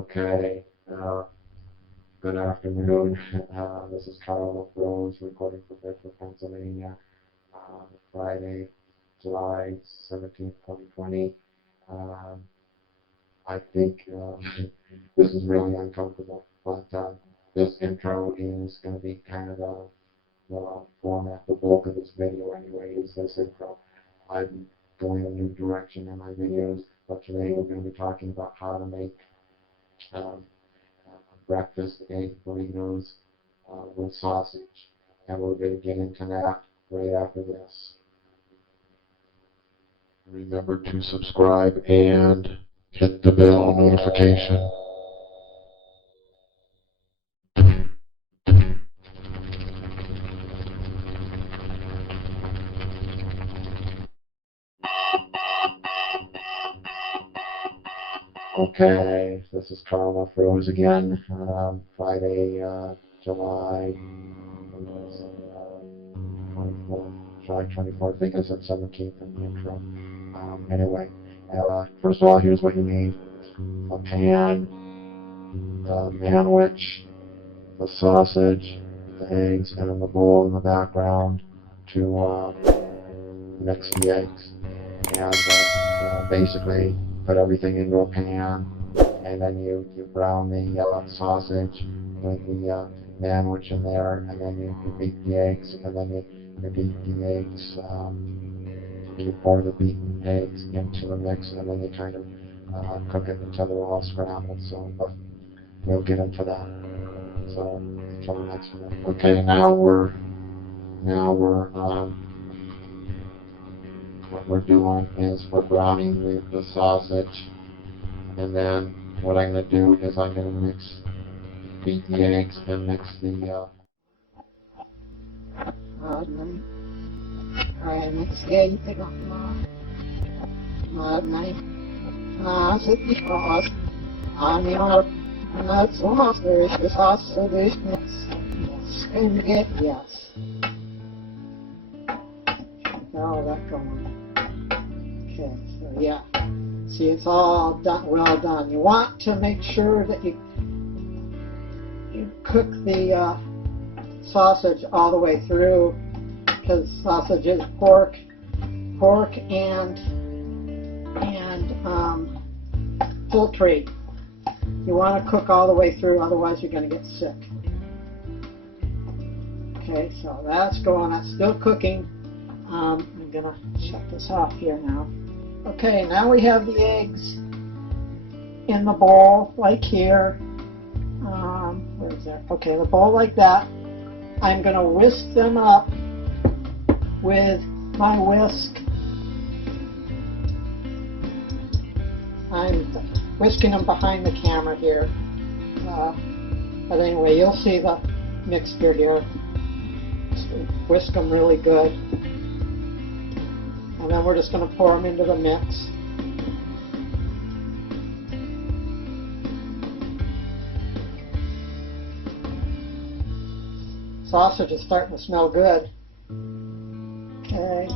Okay, good afternoon. This is Karl recording from Bedford, Pennsylvania, Friday, July 17th, 2020. Um, I think this is really uncomfortable, but this intro is going to be kind of the format, the bulk of this video anyway, is this intro. I'm going a new direction in my videos, but today we're going to be talking about how to make um, breakfast egg burritos with sausage, and we're going to get into that right after this. Remember to subscribe and hit the bell notification. Okay, this is Karl again. Friday, July 24th. July 24th. I think I said 17th in the intro. Anyway, first of all, here's what you need: a pan, the manwich, the sausage, the eggs, and then the bowl in the background to mix the eggs. And basically put everything into a pan, and then you brown the sausage with the manwich in there, and then you beat the eggs, and then you beat the eggs, you pour the beaten eggs into the mix, and then you kind of cook it until they're all scrambled. So we'll get into that. So until the next one. Okay, now we're what we're doing is we're browning the sausage, and then what I'm going to do is I'm going to beat the eggs and mix the Yes. All that going. Okay, so yeah. See, it's all done, well done. You want to make sure that you cook the sausage all the way through, because sausage is pork and poultry. You want to cook all the way through, otherwise you're going to get sick. Okay, so that's going. That's still cooking. I'm going to shut this off here now. Okay, now we have the eggs in the bowl, like here. Where is that? Okay, the bowl like that. I'm going to whisk them up with my whisk. I'm whisking them behind the camera here. But anyway, you'll see the mixture here. Whisk them really good. And then we're just going to pour them into the mix. Sausage is starting to smell good. Okay.